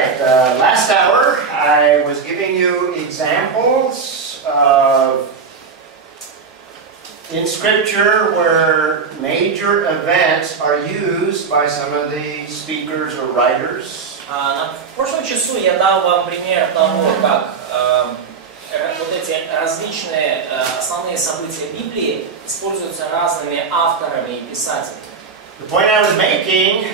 right, last hour I was giving you examples of in Scripture where major events are used by some of the speakers or writers. В прошлом часу я дал вам пример того, как вот эти различные основные события Библии используются разными авторами и писателями. The point I was making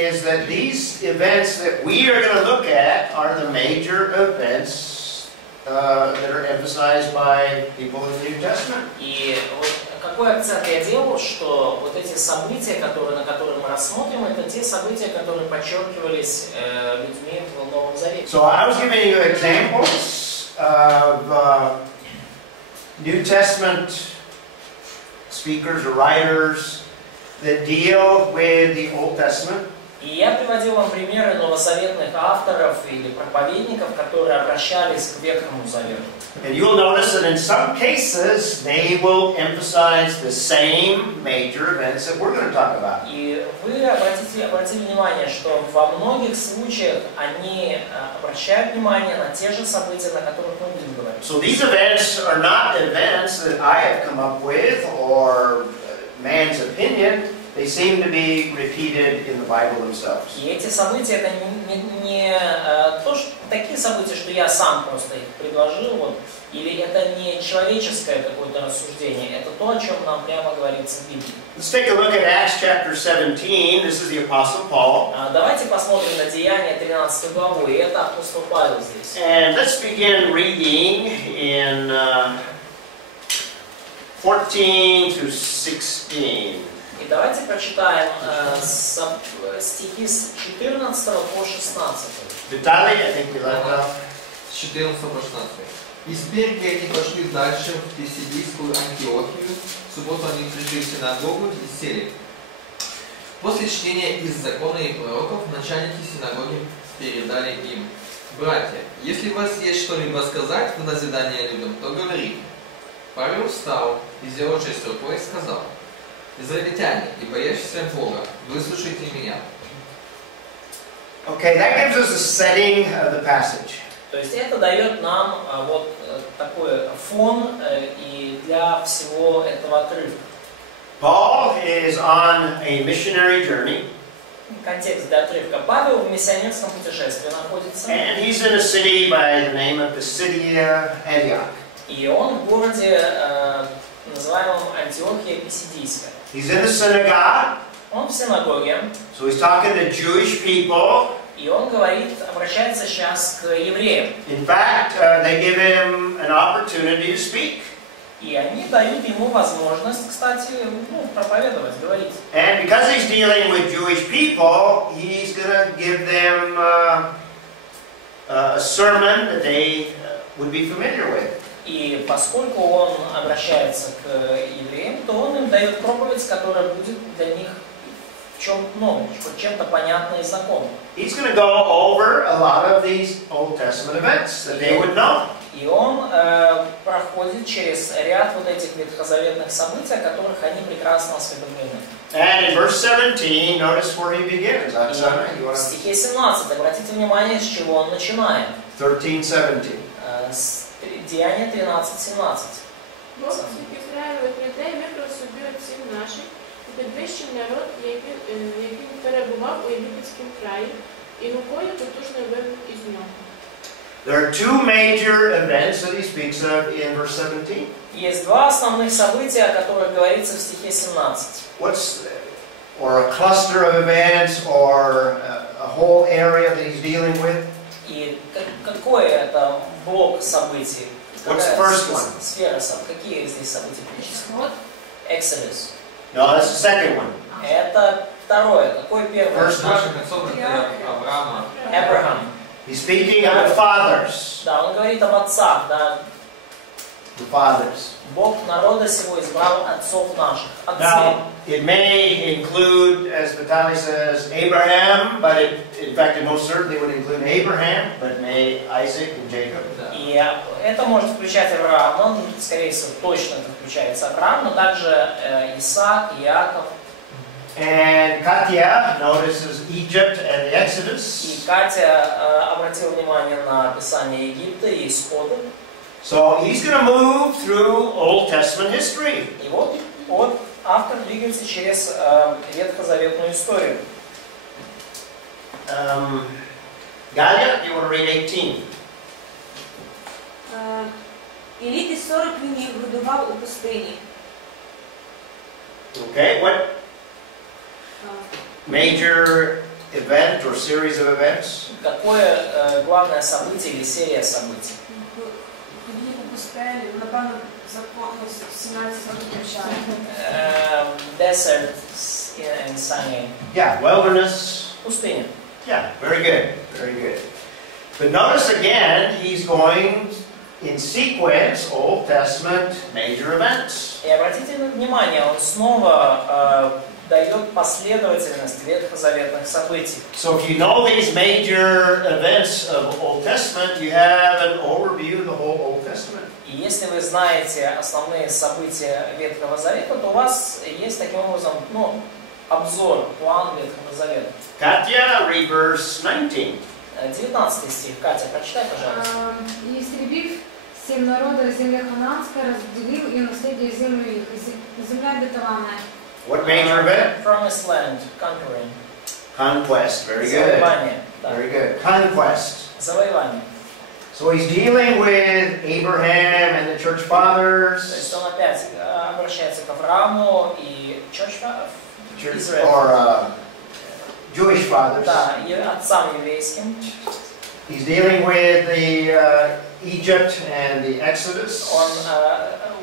is that these events that we are going to look at are the major events that are emphasized by people in the New Testament. И вот какой акцент я делал, что вот эти события, на которые мы рассмотрим, это те события, которые подчеркивались людьми в Новом Завете. So I was giving you examples of New Testament speakers or writers that deal with the Old Testament. И я приводил вам примеры новозаветных авторов или проповедников, которые обращались к Ветхому Завету. And you'll notice that in some cases they will emphasize the same major events that we're going to talk about. И вы обратили внимание, что во многих случаях они обращают внимание на те же события, на которых мы будем говорить. So these events are not events that I have come up with or man's opinion. They seem to be repeated in the Bible themselves. И эти события это не такие события, что я сам просто их предложил, вот, или это не человеческое какое-то рассуждение, это то, о чем нам прямо говорится в Библии. Let's take a look at Acts chapter 17. This is the Apostle Paul. Давайте посмотрим на Деяния 13 главу, и это апостол Павел здесь. And let's begin reading in 14 to 16. И давайте прочитаем стихи с 14 по 16. Vitaly, I think we left off. С 14 по 16. Из Перги они пошли дальше в Писидийскую Антиохию. В субботу они пришли в синагогу и сели. После чтения из закона и пророков начальники синагоги передали им: «Братья, если у вас есть что-либо сказать в назидание людям, то говорите». Павел встал и, сделав жест рукой, сказал: «Израильтяне и боящиеся Бога, выслушайте меня». Okay, that gives us a setting of the passage. То есть это дает нам вот такой фон и для всего этого отрывка. Paul is on a missionary journey. Контекст для отрывка. Павел в миссионерском путешествии находится. And he's in a city by the name of Pisidia, Antioch. И он в городе, называемом Антиохия Писидийская. He's in the synagogue. Он в синагоге. So he's talking to Jewish people. И он говорит, обращается сейчас к евреям. In fact, they give him an opportunity to speak. И они дают ему возможность, кстати, проповедовать, говорить. And because he's dealing with Jewish people, he's going to give them a sermon that they would be familiar with. И поскольку он обращается к евреям, то он им дает проповедь, которая будет для них в чем-то новым, чем-то понятной и знакомой. He's going to go over a lot of these Old Testament events that they would know. И он проходит через ряд вот этих ветхозаветных событий, о которых они прекрасно осведомлены. And in verse 17, notice where he begins. В стихе 17, обратите внимание, с чего он начинает. 13:17. Деяния 13:17. Бог всіх Ізраїлевих людей вибрав собі отців наших і підвищив народ, який перебував у єгипетському краї, і рукою потужно вивів із нього. There are two major events that he speaks of in verse 17. Есть два основных события, о которых говорится в стихе 17. Or a cluster of events, or a whole area that he's dealing with. И какой это блок событий? What's the first one? Сфера событий. Какие здесь события перечислены? Exodus. No, that's the second one. Это второе. Какой первый? First one. Наших отцов это Авраама. Abraham. He's speaking of the fathers. Да, он говорит об отцах, да. The fathers. Бог народа сего избрал отцов наших. Отцы. Now, it may include, as Vitaly says, Abraham, but in fact it most certainly would include Abraham, but may Isaac and Jacob. И это может включать Авраама, скорее всего, точно это включается Авраам, но также Исаак, Иаков. And Katya notices Egypt and the Exodus. И Катя обратила внимание на описание Египта и Исхода. So he's going to move through Old Testament history. И вот автор двигается через ветхозаветную историю. Galia, you want to read 18? І літ із 40 він їх годував у пустині. Okay, what major event or series of events? Какое главное событие или серия событий? Ходили по пустелі, напевно, закон 17 почали. Desert in Sinai. Yeah, wilderness. Пустыня. Yeah, very good, very good. But notice again, he's going in sequence, Old Testament major events. И обратите внимание, он снова дает последовательность ветхозаветных событий. So if you know these major events of Old Testament, you have an overview of the whole Old Testament. И если вы знаете основные события Ветхого Завета, то у вас есть таким образом, обзор, план Ветхого Завета. Katya, read verse 19. 19 стих. Катя, прочитай, пожалуйста. «И истребив 7 народов земля хананская, разделил и наследие землю их, земля обетованная». What major event? Promised land, conquering. Conquest. Very good. Завоевание. Да. Very good. Conquest. Завоевание. So he's dealing with Abraham and the church То есть fathers. он опять обращается к Аврааму и Church Or Jewish fathers. Да, и отцам еврейским. He's dealing with the Egypt and the Exodus. Он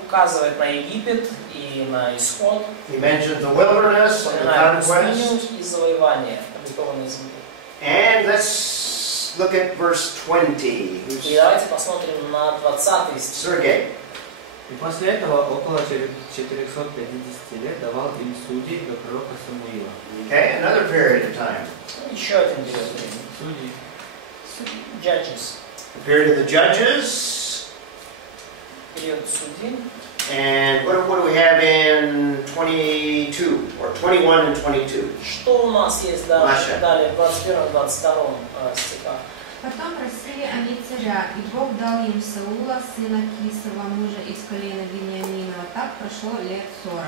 указывает на Египет и на Исход. He mentions the wilderness and the Упоминает conquest. пустыню и завоевание обетованной земли. And let's look at verse 20. И давайте посмотрим на 20 стих. Sergei. И после этого около 450 лет давал им судей до пророка Самуила. Okay, another period of time. Еще один период времени. Судьи. Judges. The period of the judges. Период судей. And what do we have in 22 or 21 and 22? Что у нас есть Маша. далее в 21-22 стихах? Потом просили они царя, и Бог дал им Саула, сына Кисова, мужа из колена Вениаминова. Так прошло лет 40.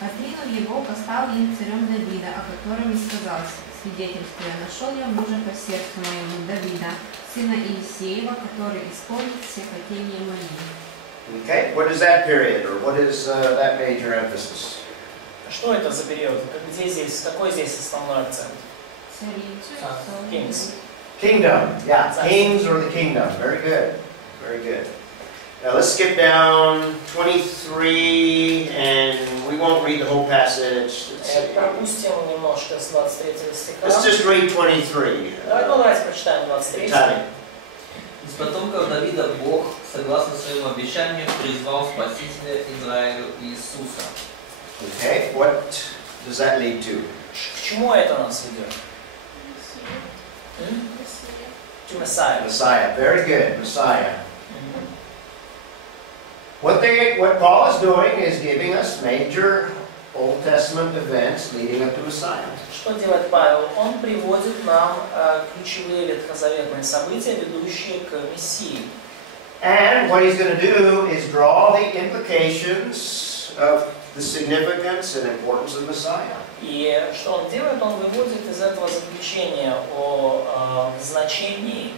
Отринув его, поставил им царем Давида, о котором и сказал, свидетельствуя, нашел я мужа по сердцу моему, Давида, сына Иисеева, который исполнит все хотения мои. Okay, what is that period, or what is that major emphasis? Что это за период? Какой здесь основной акцент? Цари. Kings. Kingdom, yeah, kings or the kingdom. Very good, very good. Now let's skip down 23, and we won't read the whole passage. Пропустим немножко с 23 стиха. Let's just read 23. Давайте прочитаем 23. Italy. Из потомков Давида Бог, согласно своему обещанию, призвал Спасителя Израилю Иисуса. Okay, what does that lead to? К чему это нас ведет? To Messiah. Messiah. Very good, Messiah. What Paul is doing is giving us major Old Testament events leading up to Messiah. Что делает Павел? Он приводит нам ключевые ветхозаветные события, ведущие к Мессии. And what he's going to do is draw the implications of the significance and importance of Messiah. И что он делает? Он выводит из этого заключения о значении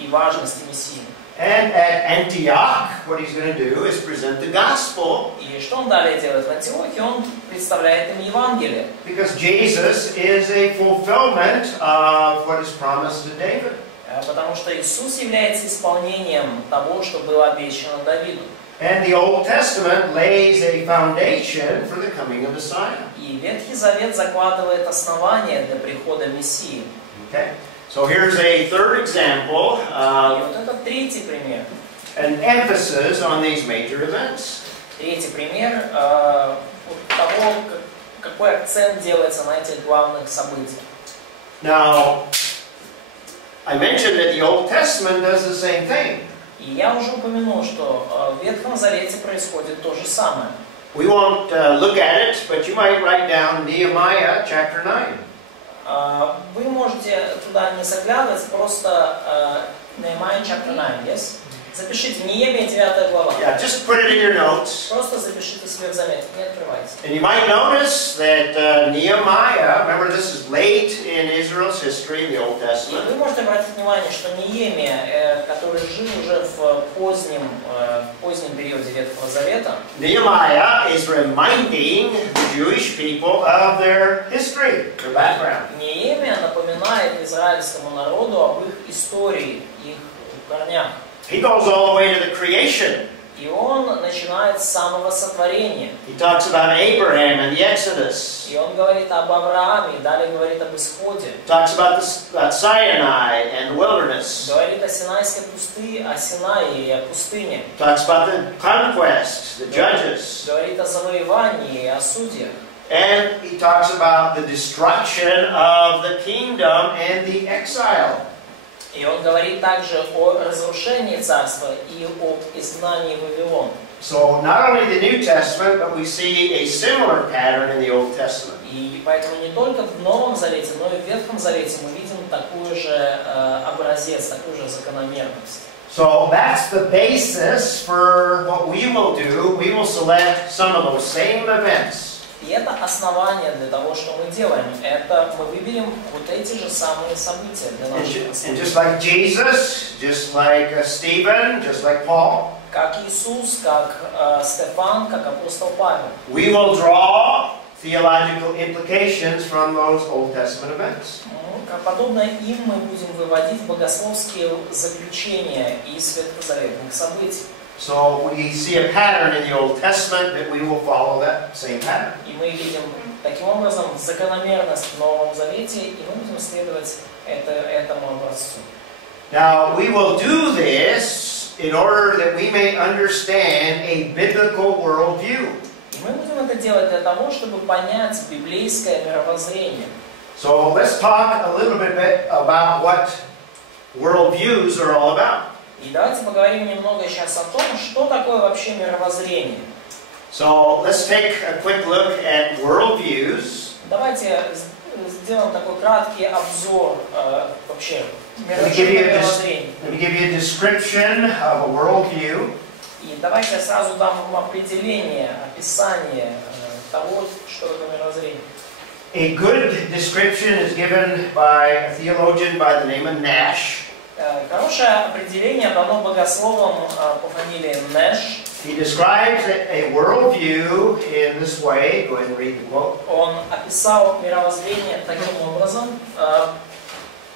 и важности Мессии. And at Antioch, what he's going to do is present the gospel. И что он далее делает в Антиохе? Он представляет им Евангелие. Because Jesus is a fulfillment of what is promised to David. Потому что Иисус является исполнением того, что было обещано Давиду. And the Old Testament lays a foundation for the coming of Messiah. И Ветхий Завет закладывает основания для прихода Мессии. Okay. So here's a third example, И вот это третий пример. an emphasis on these major events. Третий пример того, какой акцент делается на этих главных событиях. Now, I mentioned that the Old Testament does the same thing. И я уже упомянул, что в Ветхом Завете происходит то же самое. We won't look at it, but you might write down Nehemiah chapter 9. Вы можете туда не заглядывать, просто Nehemiah chapter 9, yes? Запишите, Неемия 9 глава. Yeah, just put it in your notes. Просто запишите себе в заметки, не открывайте. And you might notice that Nehemiah, remember this is late in Israel's history in the Old И Testament. вы можете обратить внимание, что Неемия, который жил уже в позднем периоде Ветхого Завета, Nehemiah is reminding the Jewish people of their history, their background. Неемия напоминает израильскому народу об их истории, их корнях. He goes all the way to the creation. И он начинает с самого сотворения. He talks about Abraham and the Exodus. И он говорит об Аврааме, далее говорит об исходе. Talks about Sinai and the wilderness. Говорит о Синайской пустыне, о Синае и о пустыне. Talks about the conquest, the judges. Говорит о завоевании и о судьях. And he talks about the destruction of the kingdom and the exile. И он говорит также о разрушении царства и об изгнании в Вавилон. So not only the New Testament, but we see a similar pattern in the Old Testament. И поэтому не только в Новом Завете, но и в Ветхом Завете мы видим такой же образец, такую же закономерность. So that's the basis for what we will do. We will select some of those same events. И это основание для того, что мы делаем. Это мы выберем вот эти же самые события для нашего And just like Jesus, just like Stephen, just like Paul, как Иисус, как Стефан, как апостол Павел. we will draw theological implications from those Old Testament events. Подобно им мы будем выводить богословские заключения из ветхозаветных событий. So we see a pattern in the Old Testament that we will follow that same pattern. И мы видим таким образом закономерность в Новом Завете, и мы будем следовать этому образцу. Now we will do this in order that we may understand a biblical worldview. И мы будем это делать для того, чтобы понять библейское мировоззрение. So let's talk a little bit about what worldviews are all about. И давайте поговорим немного сейчас о том, что такое вообще мировоззрение. So let's take a quick look at worldviews. Давайте сделаем такой краткий обзор вообще Let me give мировоззрения. you a description of a worldview. И давайте я сразу дам вам определение, описание того, что это мировоззрение. A good description is given by a theologian by the name of Nash. Хорошее определение дано богословом по фамилии Нэш. He describes a worldview in this way. Go ahead and read the quote. Он описал мировоззрение таким образом.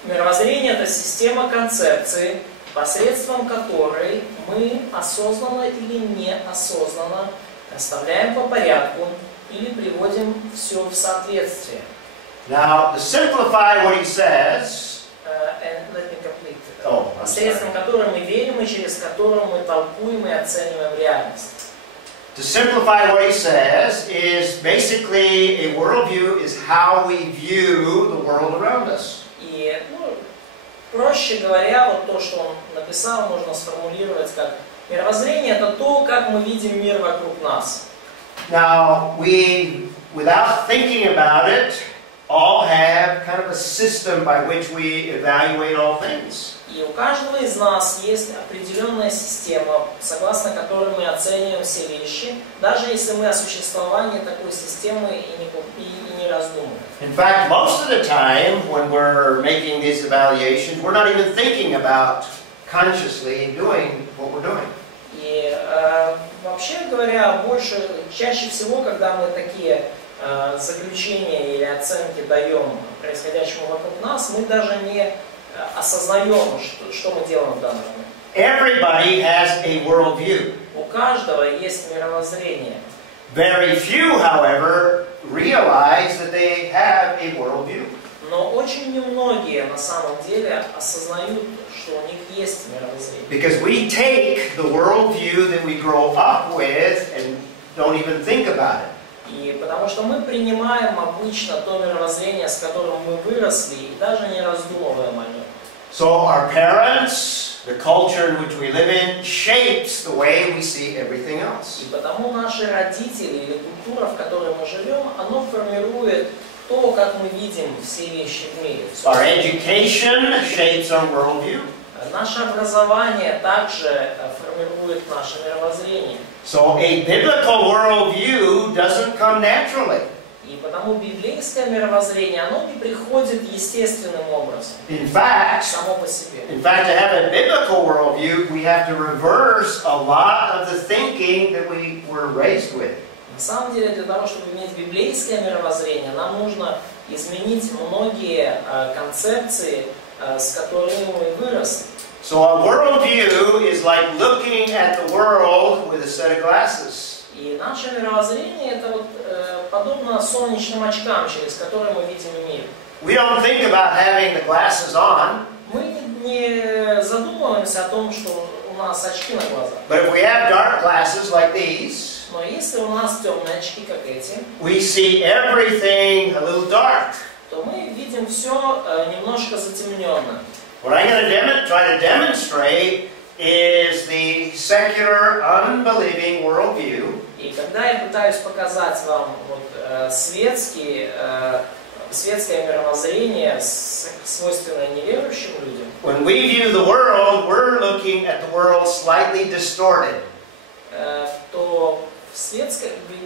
Мировоззрение – это система концепций, посредством которой мы осознанно или неосознанно расставляем по порядку или приводим все в соответствие. Now, to simplify what he says, Let me complete. Oh, I'm Посредством которой мы верим и через которую мы толкуем и оцениваем реальность. to simplify what he says is basically a worldview is how we view the world around us. И, проще говоря, вот то, что он написал, можно сформулировать как мировоззрение – это то, как мы видим мир вокруг нас. Now, we, without thinking about it, all have kind of a system by which we evaluate all things. И у каждого из нас есть определенная система, согласно которой мы оцениваем все вещи, даже если мы о существовании такой системы и не раздумываем. In fact, most of the time when we're making these evaluations, we're not even thinking about consciously doing what we're doing. И вообще говоря, чаще всего, когда мы такие заключения или оценки даем происходящему вокруг нас, мы даже не осознаем, что мы делаем в данный момент. Everybody has a worldview. У каждого есть мировоззрение. Very few, however, realize that they have a worldview. Но очень немногие на самом деле осознают, что у них есть мировоззрение. Because we take the worldview that we grow up with and don't even think about it. И потому что мы принимаем обычно то мировоззрение, с которым мы выросли, и даже не раздумываем о нем. So our parents, The culture in which we live in shapes the way we see everything else. И потому наши родители или культура, в которой мы живем, оно формирует то, как мы видим все вещи в мире. Our education shapes our worldview. Наше образование также формирует наше мировоззрение. So a biblical worldview doesn't come naturally. И потому библейское мировоззрение, оно не приходит естественным образом, само по себе. In fact, to have a biblical worldview, we have to reverse a lot of the thinking that we were raised with. На самом деле, для того, чтобы иметь библейское мировоззрение, нам нужно изменить многие концепции, с которыми мы выросли. So a worldview is like looking at the world with a set of glasses. И наше мировоззрение это вот подобно солнечным очкам, через которые мы видим мир. We don't think about having the glasses on. Мы не задумываемся о том, что у нас очки на глазах. But if we have dark glasses like these, но если у нас темные очки, как эти, we see everything a little dark. то мы видим все немножко затемненно. What I'm going to try to demonstrate is the secular, unbelieving worldview. И когда я пытаюсь показать вам вот, светское мировоззрение, свойственное неверующим людям, when we view the world, we're looking at the world slightly distorted. То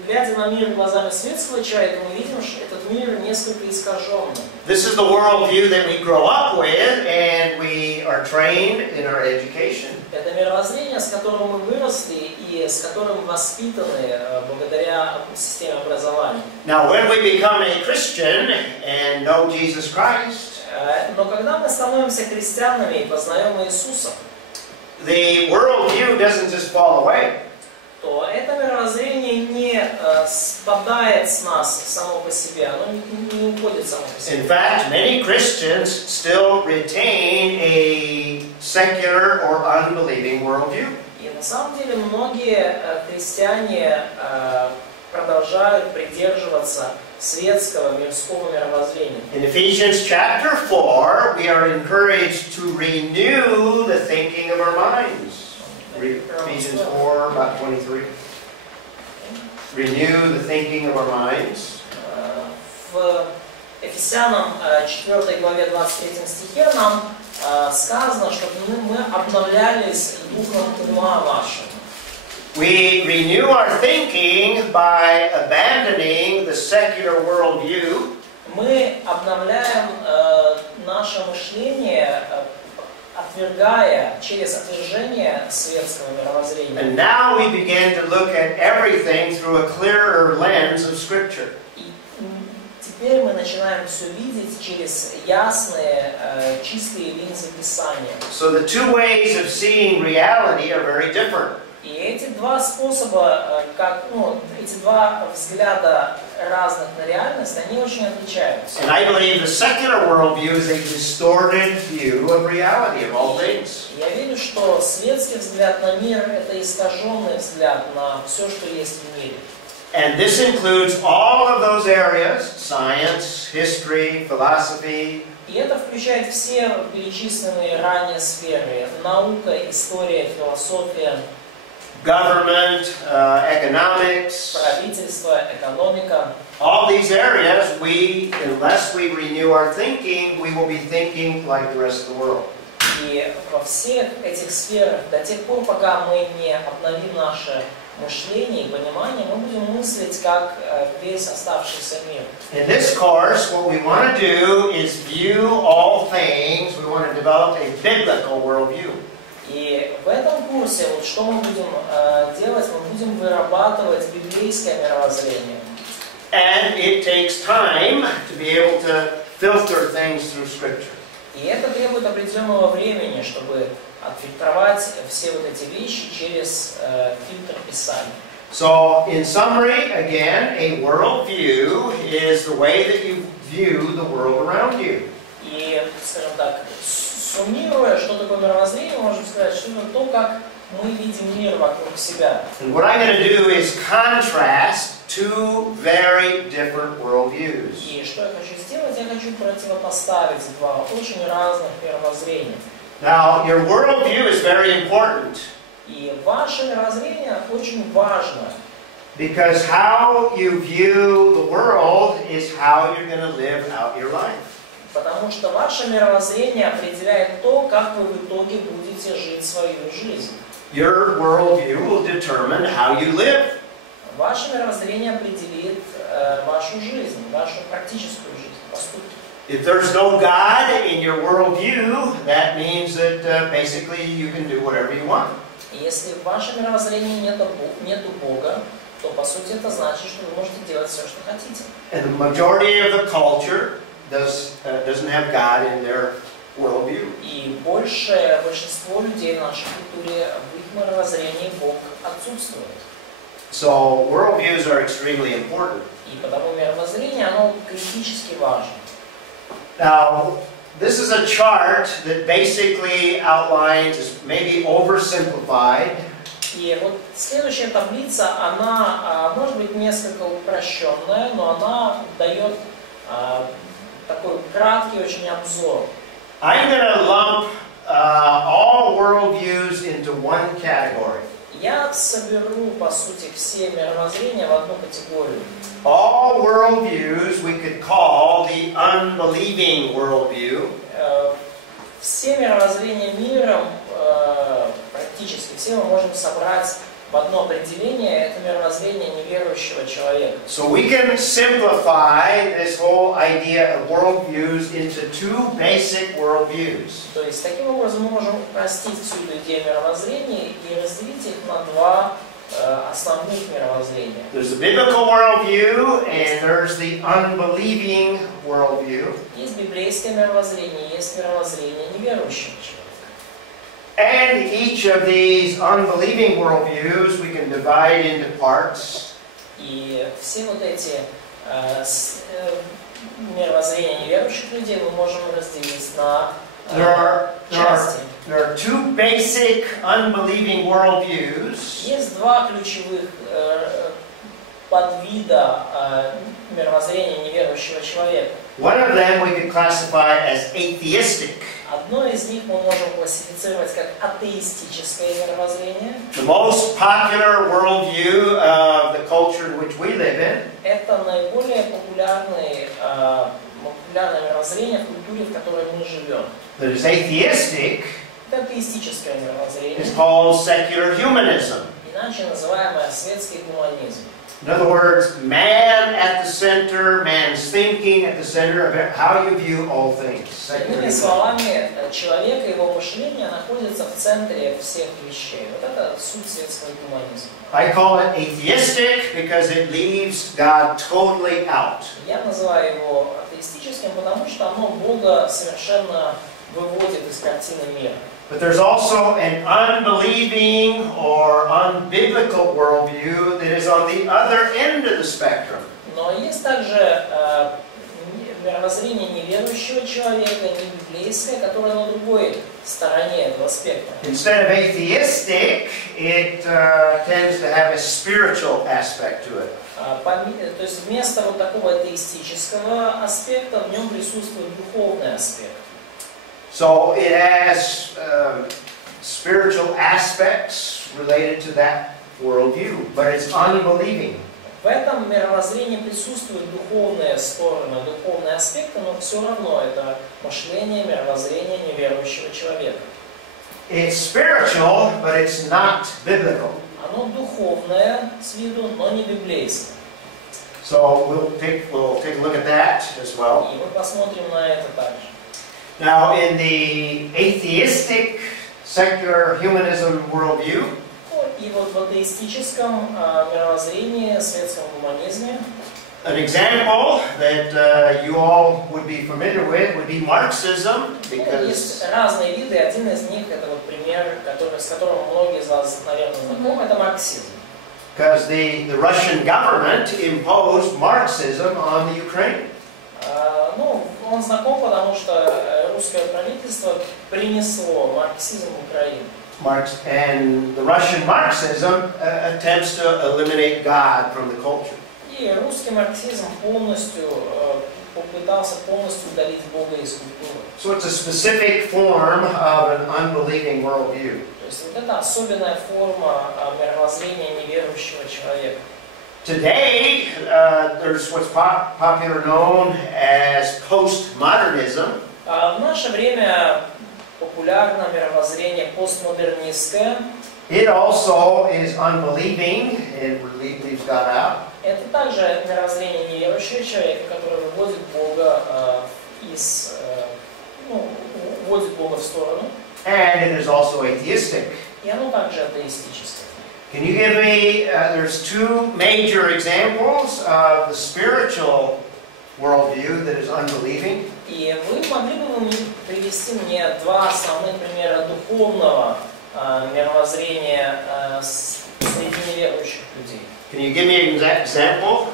глядя на мир глазами светского человека, мы видим, что этот мир несколько искаженный. This is the worldview that we grow up with and we are trained in our education. Это мировоззрение, с которым мы выросли и с которым воспитаны благодаря системе образования. Now, when we become a Christian and know Jesus Christ, но когда мы становимся христианами и познаем Иисуса, the worldview doesn't just fall away. То это мировоззрение не спадает с нас само по себе, оно не уходит само по себе. In fact, many Christians still retain a secular or unbelieving worldview. И на самом деле многие христиане продолжают придерживаться светского мирского мировоззрения. In Ephesians chapter 4, we are encouraged to renew the thinking of our minds. Ephesians 4, about 23. Renew the thinking of our minds. В Ефесянам 4 главе 23 стихе нам сказано, что мы обновлялись духом ума вашим. We renew our thinking by abandoning the secular worldview. Мы обновляем наше мышление, отвергая через отвержение светского мировоззрения. And now we begin to look at everything through a clearer lens of Scripture. И теперь мы начинаем все видеть через ясные, чистые линзы Писания. So the two ways of seeing reality are very different. И эти два способа, эти два взгляда разных на реальность, они очень отличаются. And I believe the secular worldview is a distorted view of reality of all things. Я верю, что светский взгляд на мир – это искаженный взгляд на все, что есть в мире. And this includes all of those areas: science, history, philosophy. И это включает все перечисленные ранее сферы: наука, история, философия, government, economics, правительство, экономика. All these areas, unless we renew our thinking, we will be thinking like the rest of the world. И во всех этих сферах, до тех пор, пока мы не обновим наше мышление и понимание, мы будем мыслить как весь оставшийся мир. In this course, what we want to do is view all things. We want to develop a biblical worldview. И в этом курсе, вот что мы будем делать, мы будем вырабатывать библейское мировоззрение. And it takes time to be able to filter things through Scripture. И это требует определенного времени, чтобы отфильтровать все вот эти вещи через фильтр Писания. So, in summary, again, a worldview is the way that you view the world around you. И, скажем так, суммируя, что такое мировоззрение, можно сказать, что это то, как мы видим мир вокруг себя. And what I'm going to do is contrast two very different worldviews. И что я хочу сделать? Я хочу противопоставить два очень разных мировоззрения. Now, your worldview is very important И ваше мировоззрение очень важно. because how you view the world is how you're going to live out your life. Потому что ваше мировоззрение определяет то, как вы в итоге будете жить свою жизнь. Your worldview will determine how you live. Ваше мировоззрение определит вашу жизнь, вашу практическую жизнь, поступки. If there's no God in your worldview, that means that basically you can do whatever you want. И если в вашем мировоззрении нету Бога, то по сути это значит, что вы можете делать все, что хотите. And the majority of the culture doesn't have God in their worldview. И большинство людей в нашей культуре, в их мировоззрении Бог отсутствует. So worldviews are extremely important. И потому мировоззрение, оно критически важно. Now, this is a chart that basically outlines, is maybe oversimplified. И вот следующая таблица, она может быть несколько упрощенная, но она дает такой краткий очень обзор. I'm going to lump all worldviews into one category. Я соберу, по сути, все мировоззрения в одну категорию. All worldviews we could call the unbelieving worldview. Все мировоззрения мира, практически все мы можем собрать в одно определение, это мировоззрение неверующего человека. So we can simplify this whole idea of worldviews into two basic worldviews. То есть, таким образом, мы можем упростить всю эту идею мировоззрения и разделить их на два основных мировоззрения. There's the biblical worldview and there's the unbelieving worldview. Есть библейское мировоззрение, есть мировоззрение неверующего человека. And each of these unbelieving worldviews we can divide into parts. И все вот эти мировоззрения неверующих людей мы можем разделить на части. There are two basic unbelieving worldviews. Есть два ключевых подвида мировоззрения неверующего человека. One of them we could classify as atheistic. Одно из них мы можем классифицировать как атеистическое мировоззрение. The most popular worldview of the culture in which we live in. Это наиболее популярное мировоззрение в культуре, в которой мы живем. That is atheistic. Это атеистическое мировоззрение. It's called secular humanism. Иначе называемое светский гуманизм. In other words, man at the center, man's thinking at the center of how you view all things. Иными словами, человек и его мышление находятся в центре всех вещей. Вот это суть светского гуманизма. I call it atheistic because it leaves God totally out. Я называю его атеистическим, потому что оно Бога совершенно выводит из картины мира. But there's also an unbelieving or unbiblical worldview that is on the other end of the spectrum. Но есть также мировоззрение неверующего человека, не библейское, которое на другой стороне этого спектра. Instead of atheistic, it tends to have a spiritual aspect to it. То есть вместо вот такого атеистического аспекта в нем присутствует духовный аспект. So it has spiritual aspects related to that worldview, but it's unbelieving. В этом мировоззрении присутствуют духовные стороны, духовные аспекты, но все равно это мышление, мировоззрение неверующего человека. It's spiritual, but it's not biblical. Оно духовное с виду, но не библейское. So we'll take a look at that as well. И мы посмотрим на это также. Now, in the atheistic secular humanism worldview, И вот в атеистическом мировоззрении, светском гуманизме, an example that you all would be familiar with would be Marxism, because есть разные виды. Один из них это вот пример, с которым многие из вас, наверное, знакомы, это марксизм. Because the Russian government imposed Marxism on the Ukraine. Ну, он знаком, потому что русское правительство принесло марксизм в Украину. And the Russian Marxism attempts to eliminate God from the culture. И русский марксизм полностью попытался полностью удалить Бога из культуры. So it's a specific form of an unbelieving worldview. То есть вот это особенная форма мировоззрения неверующего человека. Today, there's what's popular known as postmodernism. В наше время популярно мировоззрение постмодернистское. It also is unbelieving and leaves God out. Это также мировоззрение неверующего человека, который выводит Бога вводит Бога в сторону. And it is also atheistic. И оно также атеистическое. Can you give me, there's two major examples of the spiritual worldview that is unbelieving. И вы могли бы привести мне два основных примера духовного мировоззрения среди неверующих людей? Can you give me an example?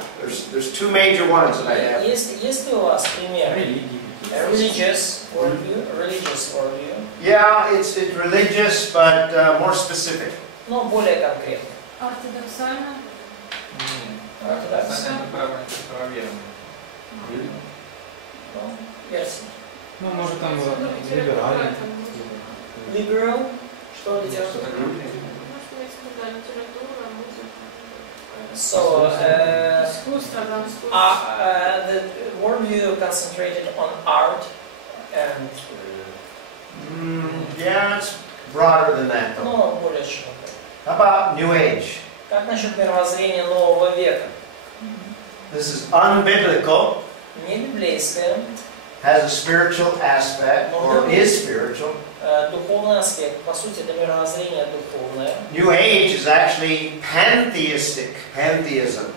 There's two major ones that I have. Есть ли у вас примеры? Religious worldview. Yeah, it's religious, but more specific. Но более конкретно. Ортодоксально. Понятно, правоверно. Версия. Ну, может, там либеральный. Liberal. Что литература? So, the worldview concentrated on art and. Yeah, it's broader than that, though. Но более широко. How about New Age? Как насчет мировоззрения нового века? This is unbiblical, Не библейское, has a spiritual aspect, or is spiritual. Духовный аспект. По сути, это мировоззрение духовное. New Age is actually pantheistic, pantheism,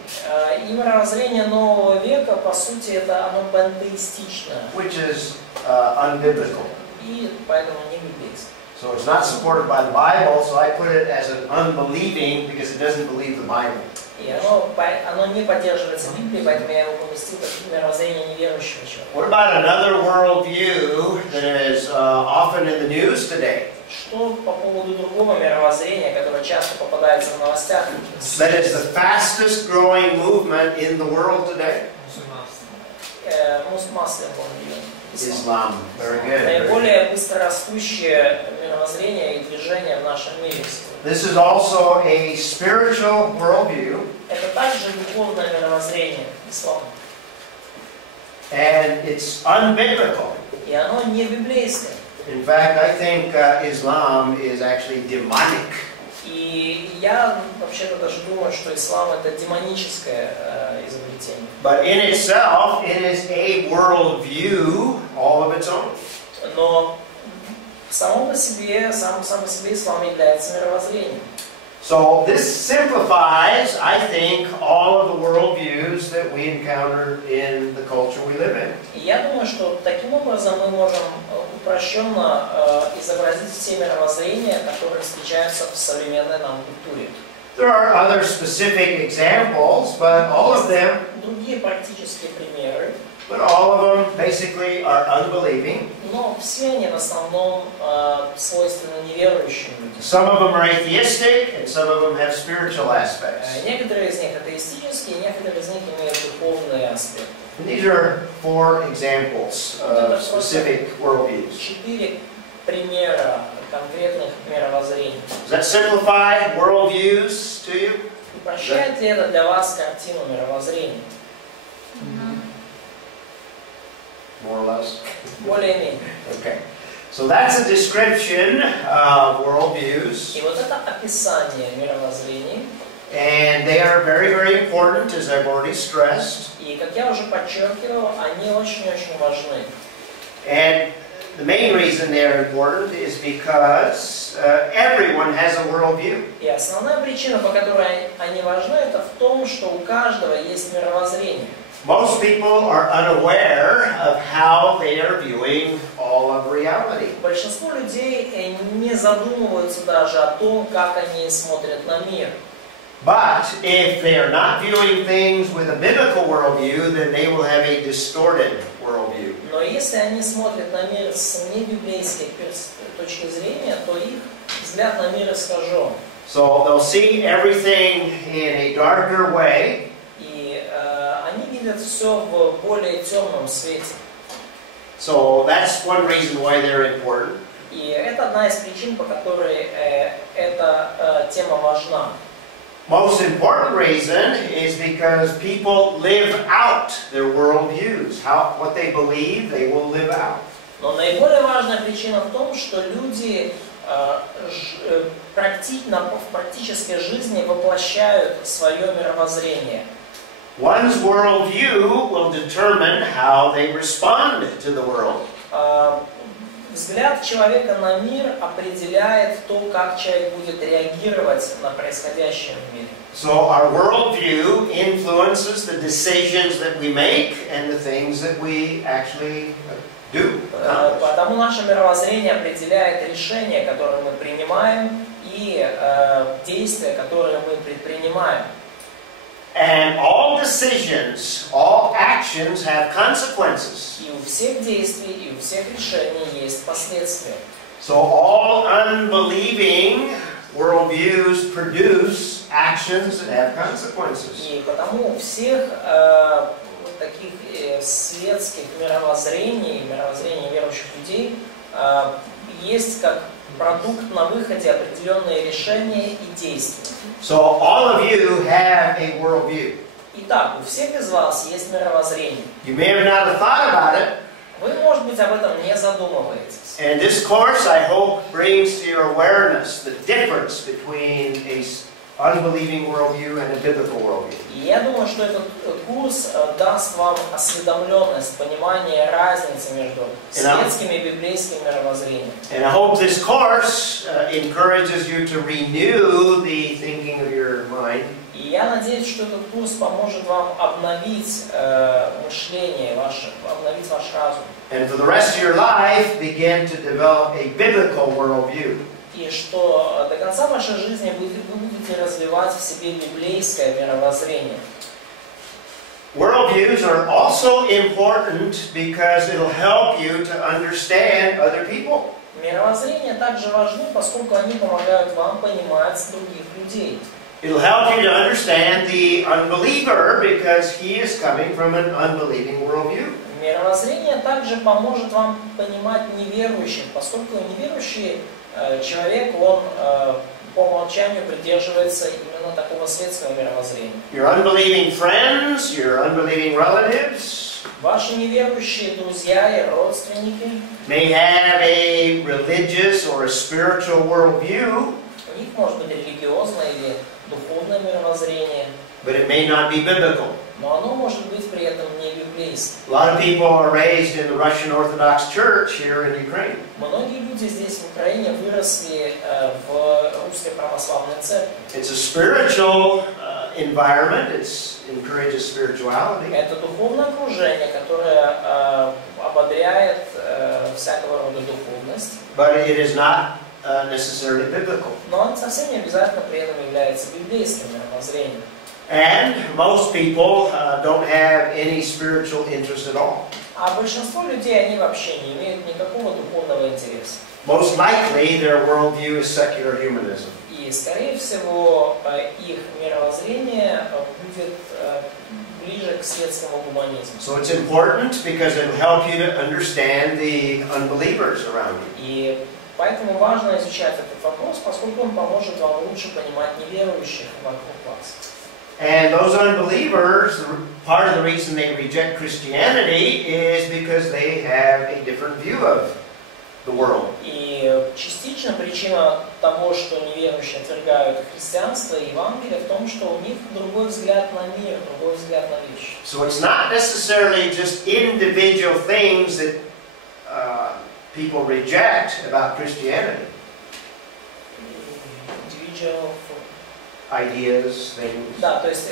И мировоззрение нового века, по сути, это оно пантеистичное. which is unbiblical. И поэтому не библейское. So it's not supported by the Bible, so I put it as an unbelieving because it doesn't believe the Bible. И оно не поддерживается Библией, поэтому я его поместил как мировоззрение неверующего человека. What about another worldview that is often in the news today? Что по поводу другого мировоззрения, которое часто попадается в новостях? That is the fastest growing movement in the world today? Islam. Very good. Наиболее быстрорастущее мировоззрение и движение в нашем мире. This is also a spiritual worldview. Это также духовное мировоззрение ислама. And it's unbiblical. И оно не библейское. In fact, I think Islam is actually demonic. И я вообще-то даже думаю, что ислам это демоническое изобретение. But in itself, it is a worldview all of its own. Но сам по себе ислам является мировоззрением. So this simplifies, I think, all of the worldviews that we encounter in the culture we live in. И я думаю, что таким образом мы можем упрощенно изобразить все мировоззрения, которые встречаются в современной нам культуре. There are other specific examples, but all of them, другие практические примеры, but all of them basically are unbelieving. но все они в основном свойственны неверующим людям. Some of them are atheistic, and some of them have spiritual aspects. Некоторые из них атеистические, некоторые из них имеют духовные аспекты. And these are 4 examples of specific worldviews. 4 примера конкретных мировоззрений. Does that simplify worldviews to you? Упрощает ли это для вас картину мировоззрения? More or less. Более-менее. Okay. So that's a description of worldviews. И вот это описание мировоззрений. And they are very, very important, as I've already stressed. И, как я уже подчеркивал, они очень-очень важны. And the main reason they are important is because everyone has a worldview. И основная причина, по которой они важны, это в том, что у каждого есть мировоззрение. Most people are unaware of how they are viewing all of reality. Большинство людей не задумываются даже о том, как они смотрят на мир. But if they are not viewing things with a biblical worldview, then they will have a distorted worldview. Но если они смотрят на мир с небиблейской точки зрения, то их взгляд на мир искажен. So they'll see everything in a darker way. И они видят видят все в более темном свете. So that's one reason why they're important. И это одна из причин, по которой эта тема важна. Most important reason is because people live out their worldviews. What they believe, they will live out. Но наиболее важная причина в том, что люди в практической жизни воплощают свое мировоззрение. One's worldview will determine how they respond to the world. Взгляд человека на мир определяет то, как человек будет реагировать на происходящее в мире. So our worldview influences the decisions that we make and the things that we actually do. Потому наше мировоззрение определяет решения, которые мы принимаем, и действия, которые мы предпринимаем. And all decisions, all actions have consequences. И у всех действий, и у всех решений есть последствия. So all unbelieving worldviews produce actions that have consequences. И потому у всех таких светских мировоззрений, мировоззрений верующих людей, есть как продукт на выходе определенные решения и действия. So all of you have a worldview. Итак, у всех из вас есть мировоззрение. You may have not thought about it. Вы, может быть, об этом не задумываетесь. And this course, I hope, brings to your awareness the difference between a unbelieving worldview and a biblical worldview. И я думаю, что этот курс даст вам осведомленность, понимание разницы между светским и библейским мировоззрением. And I hope this course encourages you to renew the thinking of your mind. И я надеюсь, что этот курс поможет вам обновить мышление ваше, обновить ваш разум. And for the rest of your life, begin to develop a biblical worldview. И что до конца вашей жизни вы будете развивать в себе библейское мировоззрение. Worldviews are also important because it'll help you to understand other people. Мировоззрения также важны, поскольку они помогают вам понимать других людей. It'll help you to understand the unbeliever because he is coming from an unbelieving worldview. Мировоззрение также поможет вам понимать неверующих, поскольку неверующий человек, он по умолчанию придерживается именно такого светского мировоззрения. Your unbelieving friends, your unbelieving relatives Ваши неверующие друзья и родственники may have a religious or a spiritual worldview, у них может быть религиозное или духовное мировоззрение, but it may not be biblical. но оно может быть при этом не библейским. A lot of people are raised in the Russian Orthodox Church here in Ukraine. Многие люди здесь в Украине выросли в русской православной церкви. It's a spiritual environment. It encourages spirituality. Это духовное окружение, которое ободряет всякого рода духовность. But it is not necessarily biblical. Но он совсем не обязательно при этом является библейским мировоззрением. And most people don't have any spiritual interest at all. А большинство людей, они вообще не имеют никакого духовного интереса. Most likely their worldview is secular humanism. И, скорее всего, их мировоззрение будет ближе к светскому гуманизму. So it's important because it will help you to understand the unbelievers around you. И поэтому важно изучать этот вопрос, поскольку он поможет вам лучше понимать неверующих вокруг вас. And those unbelievers, part of the reason they reject Christianity is because they have a different view of the world. И частично причина того, что неверующие отвергают христианство и Евангелие, в том, что у них другой взгляд на мир, другой взгляд на вещи. So it's not necessarily just individual things that people reject about Christianity. Individual Ideas, things. Да, то есть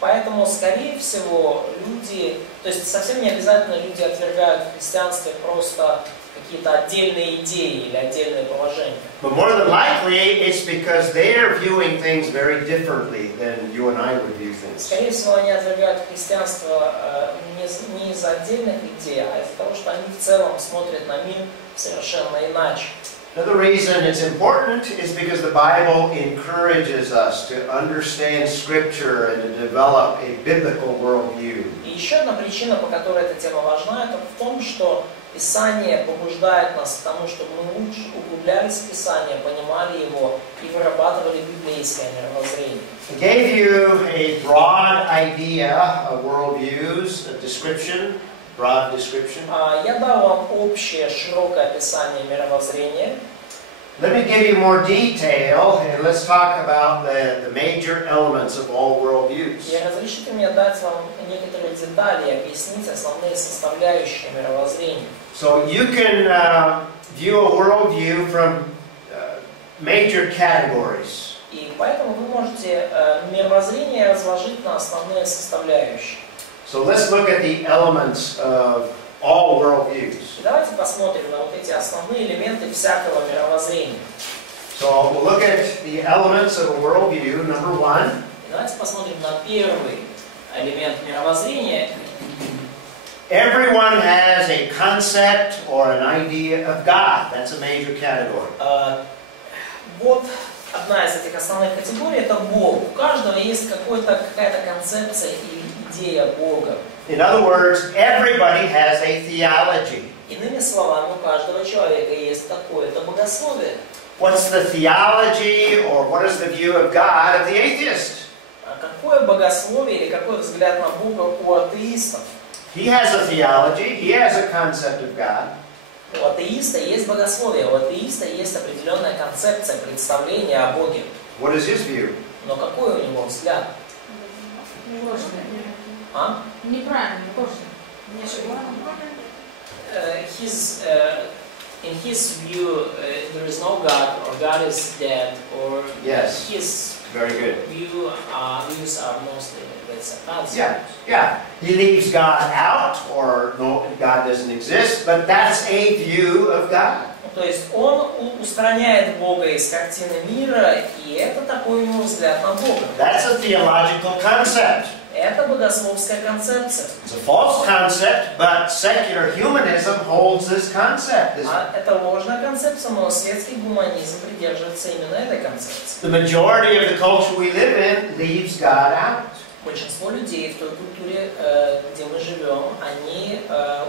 поэтому, скорее всего, люди, то есть совсем не обязательно люди отвергают в христианстве просто какие-то отдельные идеи или отдельные положения. But more than likely, it's because they're viewing things very differently than you and I would view things. Скорее всего, они отвергают христианство не из-за отдельных идей, а из-за того, что они в целом смотрят на мир совершенно иначе. Another reason it's important is because the Bible encourages us to understand Scripture and to develop a biblical worldview. И еще одна причина, по которой эта тема важна, это в том, что Писание побуждает нас к тому, чтобы мы лучше углублялись в Писание, понимали его и вырабатывали библейское мировоззрение. I gave you a broad idea of worldviews, a description, broad description. Я дал вам общее, широкое описание мировоззрения. Let me give you more detail, and let's talk about the major elements of all worldviews. И разрешите мне дать вам некоторые детали и объяснить основные составляющие мировоззрения. So you can view a worldview from major categories. И поэтому вы можете мировоззрение разложить на основные составляющие. So let's look at the elements of all worldviews. И давайте посмотрим на вот эти основные элементы всякого мировоззрения. So we'll look at the elements of a worldview. Number one. И давайте посмотрим на первый элемент мировоззрения. Everyone has a concept or an idea of God. That's a major category. Вот одна из этих основных категорий – это Бог. У каждого есть какая-то концепция или идея Бога. In other words, everybody has a theology. Иными словами, у каждого человека есть какое-то богословие. What's the theology or what is the view of God of the atheist? А какое богословие или какой взгляд на Бога у атеистов? He has a theology, he has a concept of God. У атеиста есть богословие, у атеиста есть определенная концепция, представление о Боге. What is his view? Но какой у него взгляд? Ложное. А? Неправильно, ложное. In his view, there is no God, or God is dead, or Yes. his Very good. views are mostly that's Yeah. He leaves God out, or no, God doesn't exist, but that's a view of God. То есть он устраняет Бога из картины мира, и это такой у него взгляд на Бога. That's a theological concept. Это богословская концепция. It's a false concept, but secular humanism holds this concept. Это ложная концепция, но светский гуманизм придерживается именно этой концепции. The majority of the culture we live in leaves God out. Большинство людей в той культуре, где мы живем, они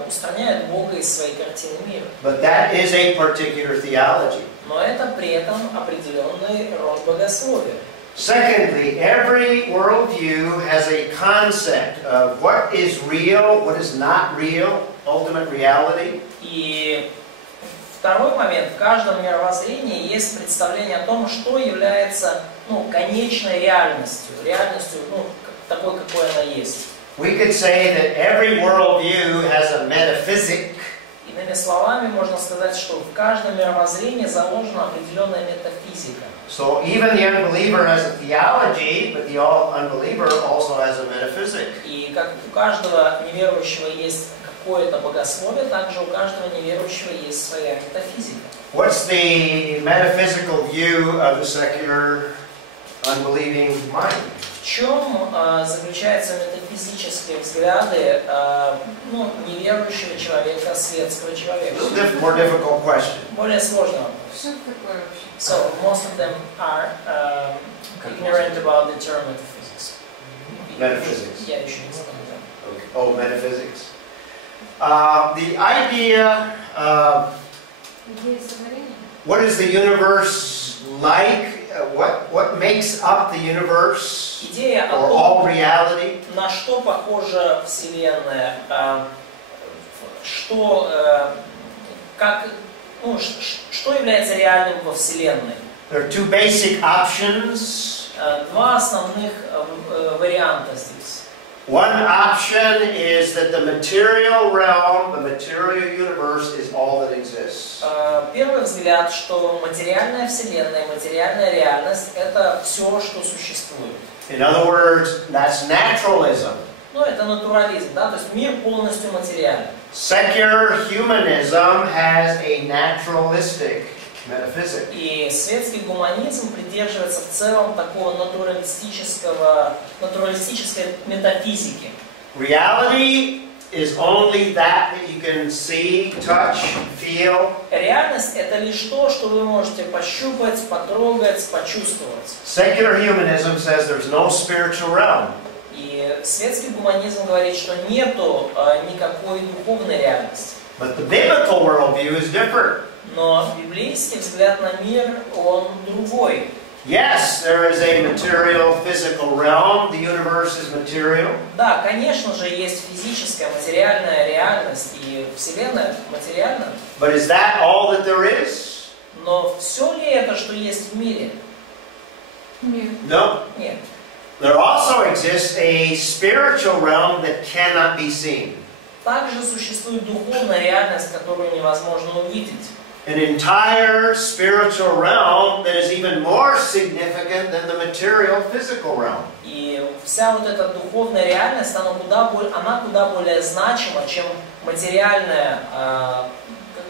устраняют Бога из своей картины мира. But that is a particular theology. Но это при этом определенный род богословия. Secondly, every worldview has a concept of what is real, what is not real, ultimate reality. И второй момент, в каждом мировоззрении есть представление о том, что является конечной реальностью, такой, какой она есть. We could say that every worldview has a metaphysic. Иными словами, можно сказать, что в каждом мировоззрении заложена определенная метафизика. So even the unbeliever has a theology, but the unbeliever also has a metaphysic. И как у каждого неверующего есть какое-то богословие, также у каждого неверующего есть своя метафизика. What's the metaphysical view of the secular, unbelieving mind? В чем заключаются метафизические взгляды неверующего человека, светского человека? More difficult question. Более сложный вопрос. Что это такое вообще? So most of them are ignorant about the term metaphysics. Metaphysics. Я еще не знаю. Okay. Oh, metaphysics. The idea of what is the universe like? What makes up the universe Идея or о all том, reality? на что похожа Вселенная, что является реальным во Вселенной? There are two basic options. Два основных варианта здесь. One option is that the material realm, the material universe, is all that exists. Первый взгляд, что материальная Вселенная, материальная реальность – это все, что существует. In other words, that's naturalism. Это натурализм, да, то есть мир полностью материален. Secular humanism has a naturalistic metaphysics. И светский гуманизм придерживается в целом такого натуралистической метафизики. Reality is only that you can see, touch, feel. Реальность — это лишь то, что вы можете пощупать, потрогать, почувствовать. Secular humanism says there's no spiritual realm. И светский гуманизм говорит, что нету никакой духовной реальности. But the biblical worldview is different. Но библейский взгляд на мир, он другой. Yes, there is a material, physical realm. The universe is material. Да, конечно же, есть физическая, материальная реальность, и Вселенная материальна. But is that all that there is? Но все ли это, что есть в мире? Нет. No. Нет. There also exists a spiritual realm that cannot be seen. Также существует духовная реальность, которую невозможно увидеть. An entire spiritual realm that is even more significant than the material, physical realm. И вся вот эта духовная реальность, она куда более значима, чем материальная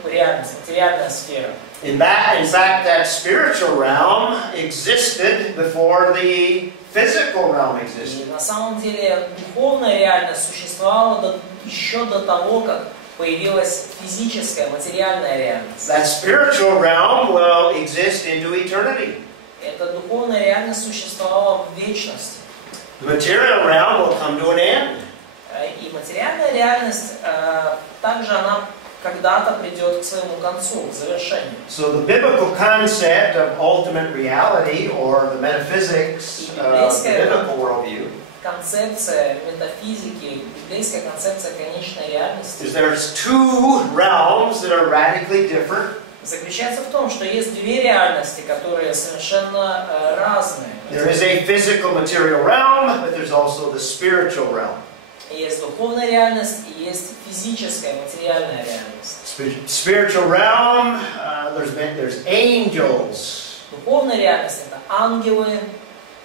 реальность, материальная сфера. In fact, that spiritual realm existed before the physical realm И existed. на самом деле духовная реальность существовала еще до того, как появилась физическая, материальная реальность. That spiritual realm will exist into eternity. Эта духовная реальность существовала в вечности. The material realm will come to an end. И материальная реальность также она когда-то придет к своему концу, к завершению. So the biblical concept of ultimate reality, or the metaphysics of the biblical worldview, Концепция метафизики, библейская концепция конечной реальности is there's two realms that are radically different. заключается в том, что есть две реальности, которые совершенно разные. There is a physical material realm, but there's also the spiritual realm. Есть духовная реальность и есть физическая, материальная реальность. Spiritual realm, there's angels. Духовная реальность — это ангелы.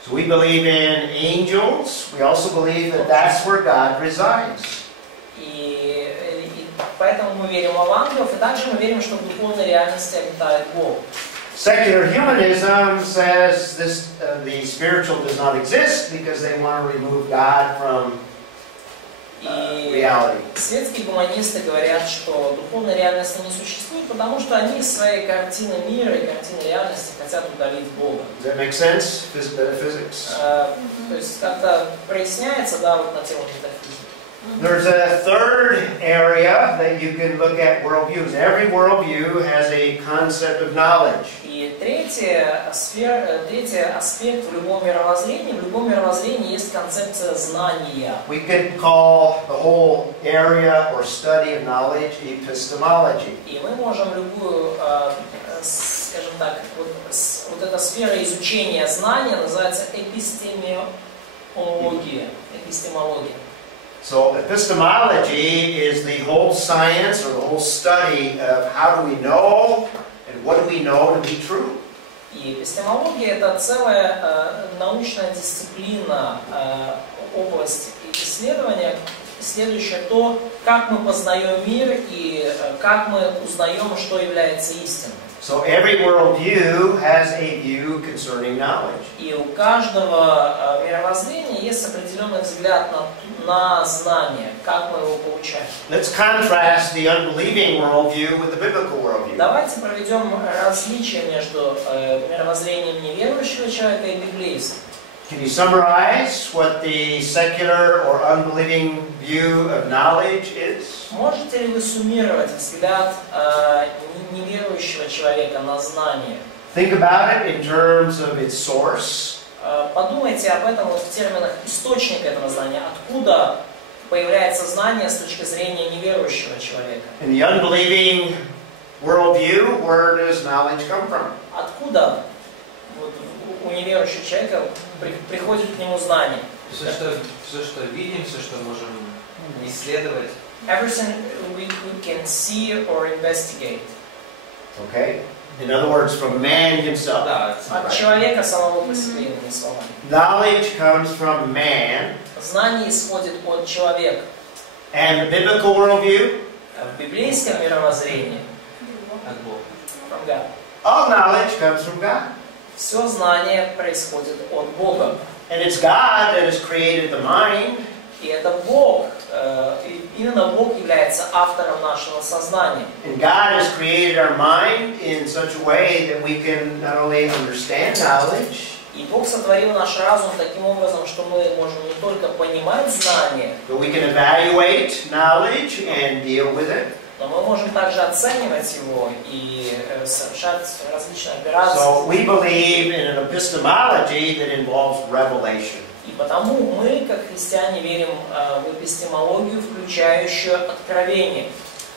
So we believe in angels. We also believe that that's where God resides. И поэтому мы верим в ангелов, и также мы верим, что в духовной реальности обитает Бог. Secular humanism says the spiritual does not exist because they want to remove God from reality. Светские гуманисты говорят, что духовной реальности не существует, потому что они из своей картины мира и картины реальности хотят удалить Бога. Does that make sense? Metaphysics. То есть как-то проясняется, да, вот на тему метафизики. There's a third area that you can look at worldviews. Every worldview has a concept of knowledge. И третий аспект в любом мировоззрении есть концепция знания. We could call the whole area or study of knowledge epistemology. И мы можем любую, скажем так, вот эта сфера изучения знания называется эпистемология. So epistemology is the whole science or the whole study of how do we know and what do we know to be true. И эпистемология — это целая научная дисциплина, область исследования, исследующая то, как мы познаем мир и как мы узнаем, что является истиной. So every worldview has a view concerning knowledge. И у каждого мировоззрения есть определенный взгляд на знание, как мы его получаем. Let's contrast the unbelieving worldview with the biblical worldview. Давайте проведем различие между мировоззрением неверующего человека и библейским. Can you summarize what the secular or unbelieving view of knowledge is? Можете ли вы суммировать взгляд неверующего человека на знание? Think about it in terms of its source. Подумайте об этом вот в терминах источника этого знания. Откуда появляется знание с точки зрения неверующего человека? In the unbelieving worldview, where does knowledge come from? Откуда вот, у неверующего человека приходит к нему знание? Все, что видим, все, что можем исследовать. Everything we can see or investigate. Okay? In other words, from man himself. От человека самого по себе, иными словами. Knowledge comes from man. Знание исходит от человека. And the biblical worldview? В библейском мировоззрении. От Бога. From God. All knowledge comes from God. Все знание происходит от Бога. And it's God that has created the mind. И это Бог, именно Бог является автором нашего сознания. And God has created our mind in such a way that we can not only understand knowledge, И Бог сотворил наш разум таким образом, что мы можем не только понимать знания, but we can evaluate knowledge and deal with it. но мы можем также оценивать его и совершать различные операции. So we believe in an epistemology that involves revelation. И потому мы, как христиане, верим в эпистемологию, включающую откровение.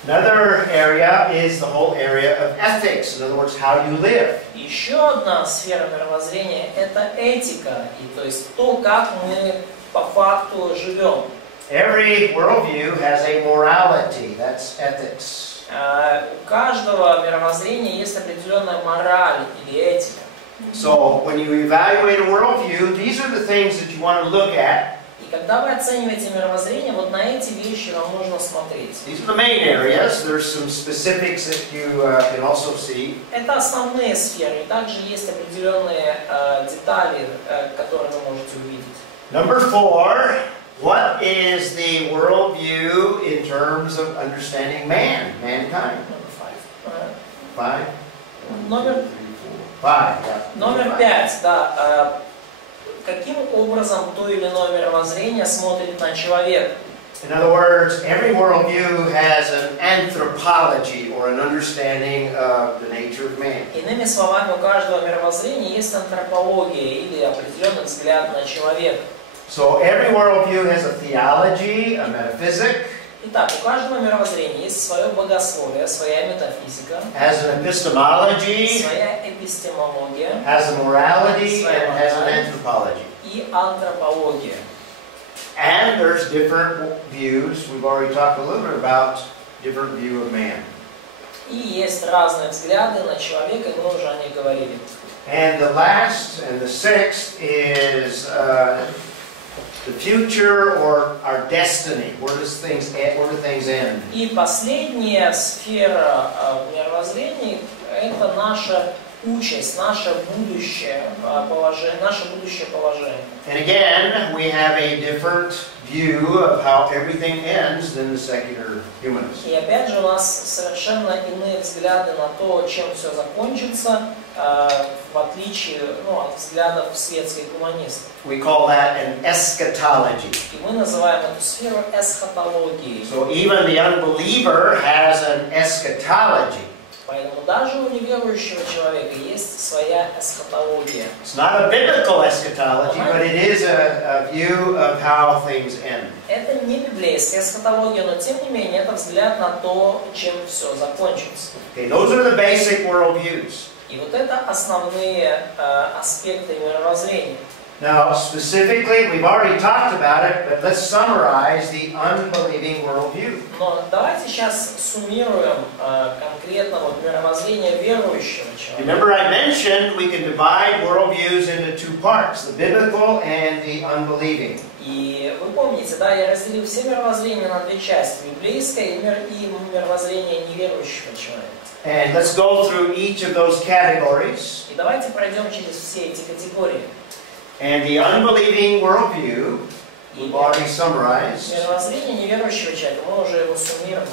Another area is the whole area of ethics. In other words, how you live. Еще одна сфера мировоззрения – это этика, и то есть то, как мы по факту живем. Every worldview has a morality. That's ethics. У каждого мировоззрения есть определенная мораль или этика. So when you evaluate a worldview, these are the things that you want to look at. И когда вы оцениваете мировоззрение, вот на эти вещи вам нужно смотреть. These are the main areas. There's some specifics that you can also see. Это основные сферы, и также есть определенные детали, которые вы можете увидеть. Number 4, what is the worldview in terms of understanding mankind? Number 5. 5? Номер 5, Номер 5, да. Каким образом то или иное мировоззрение смотрит на человека? In other words, every worldview has an anthropology or an understanding of the nature of man. Иными словами, у каждого мировоззрения есть антропология или определенный взгляд на человека. So every worldview has a theology, a metaphysic. Итак, у каждого мировоззрения есть свое богословие, своя метафизика, Has an epistemology, своя эпистемология has a morality, and has an anthropology. и антропология. And there's different views. We've already talked a little bit about different view of man. И есть разные взгляды на человека, и мы уже о них говорили. And the last and the sixth is the future or our destiny. Where do things end? И последняя сфера мировоззрения – это наша участь, наше будущее положение. And again, we have a different view of how everything ends than the secular humanists. И опять же у нас совершенно иные взгляды на то, чем все закончится, в отличие от взглядов светских гуманистов. We call that an eschatology. И мы называем эту сферу эсхатологией. So even the unbeliever has an eschatology. Поэтому даже у неверующего человека есть своя эсхатология. It's not a biblical eschatology, but it is a view of how things end. Это не библейская эсхатология, но тем не менее это взгляд на то, чем все закончится. Okay, those are the basic worldviews. И вот это основные аспекты мировоззрения. Now, specifically, we've already talked about it, but let's summarize the unbelieving worldview. Но давайте сейчас суммируем конкретно мировоззрение верующего человека. Remember, I mentioned we can divide worldviews into two parts: the biblical and the unbelieving. И вы помните, да, я разделил все мировоззрения на две части: библейское и мировоззрение неверующего человека. And let's go through each of those categories. И давайте пройдем через все эти категории. And the unbelieving worldview, we've already summarized. Мировоззрение неверующего человека, мы уже его суммировали.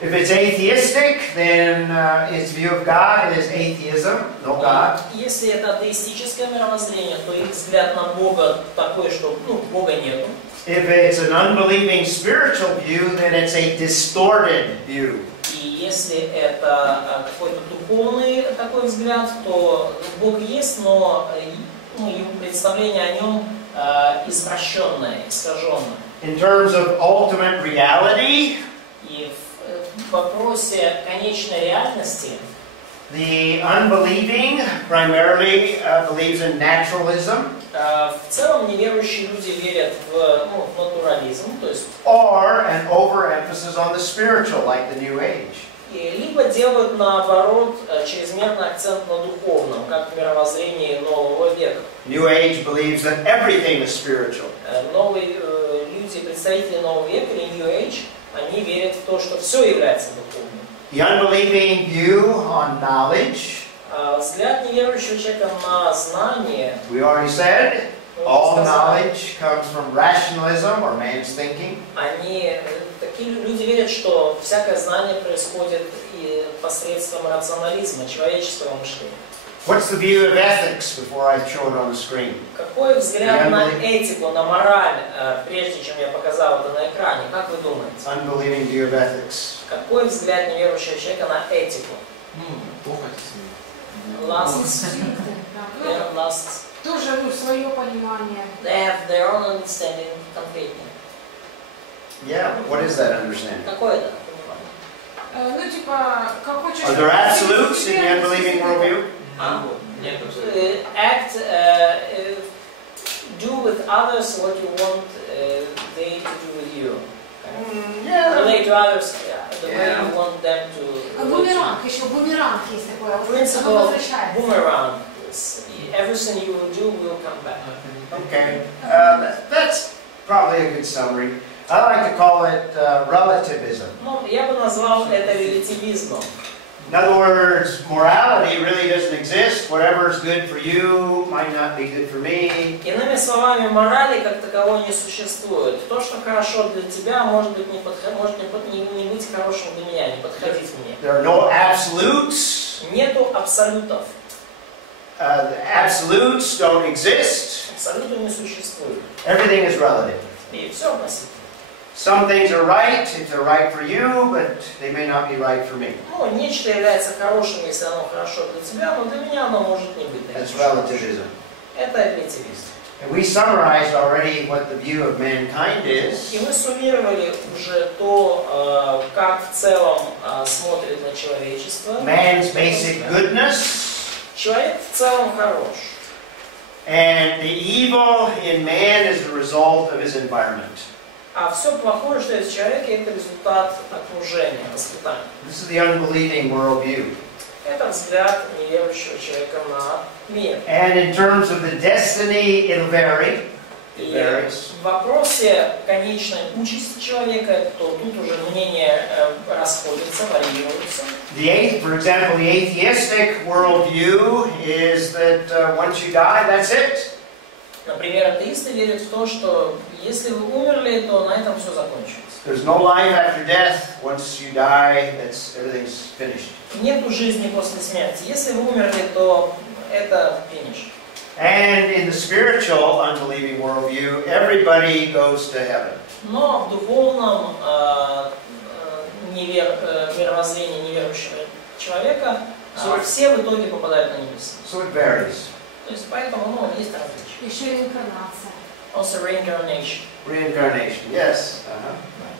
If it's atheistic, then its view of God is atheism, no God. Если это атеистическое мировоззрение, то их взгляд на Бога такой, что Бога нету. If it's an unbelieving spiritual view, then it's a distorted view. И если это какой-то духовный такой взгляд, то Бог есть, но представление о нем извращенное, искаженное. In terms of ultimate reality, И в вопросе конечной реальности the unbelieving primarily believes in naturalism, в целом неверующие люди верят в натурализм, то есть or an overemphasis on the spiritual, like the New Age. либо делают наоборот чрезмерный акцент на духовном, как в мировоззрении нового века. New Age believes that everything is spiritual. Новые люди, представители нового века или New Age, они верят в то, что все является духовным. The unbelieving view on knowledge, Взгляд неверующего человека на знание, we already said, All knowledge comes from rationalism or man's thinking. Такие люди верят, что всякое знание происходит и посредством рационализма, человеческого мышления. What's the view of ethics before I show it on the screen? Какой взгляд на этику, на мораль, прежде чем я показал это на экране? Как вы думаете? Unbelieving view of ethics. Какой взгляд неверующего человека на этику? Lust. Тоже свое понимание. They have their own understanding конкретнее. Yeah, what is that understanding? Какое это понимание? Ну, типа, как хочешь... Are there absolutes in the unbelieving worldview? Act, do with others what you want they to do with you. Yeah. Relate to others the way you want them to. Бумеранг, еще бумеранг есть такое. Principle boomerang. Everything you will do will come back. Okay, that's probably a good summary. I like to call it relativism. Ну, я бы назвал это релятивизмом. In other words, morality really doesn't exist. Whatever is good for you might not be good for me. Иными словами, морали как таковой не существует. То, что хорошо для тебя, может не быть хорошим для меня, не подходить мне. There are no absolutes. Нету абсолютов. Absolutes don't exist. Абсолютов не существует. Everything is relative. И все относительно. Some things are right if they're right for you, but they may not be right for me. Ну, нечто является хорошим, если оно хорошо для тебя, но для меня оно может не быть. That's relativism. Это релятивизм. And we summarized already what the view of mankind is. И мы суммировали уже то, как в целом смотрит на человечество. Man's basic goodness. Человек в целом хорош. And the evil in man is the result of his environment. А все плохое, что есть в человеке, это результат окружения, воспитания. This is the unbelieving worldview. Это взгляд неверующего человека на мир. And in terms of the destiny, it'll vary. It varies. В вопросе конечной участи человека, то тут уже мнения расходятся, варьируются. For example, the atheistic worldview is that once you die, that's it. Например, атеисты верят в то, что если вы умерли, то на этом все закончилось. There's no life after death. Once you die, everything's finished. Нету жизни после смерти. Если вы умерли, то это финиш. And in the spiritual, unbelieving worldview, everybody goes to heaven. Но в духовном мировоззрении неверующего человека все в итоге попадают на небеса. So it varies. То есть поэтому есть различия. Еще реинкарнация. Also reincarnation. Reincarnation, yes,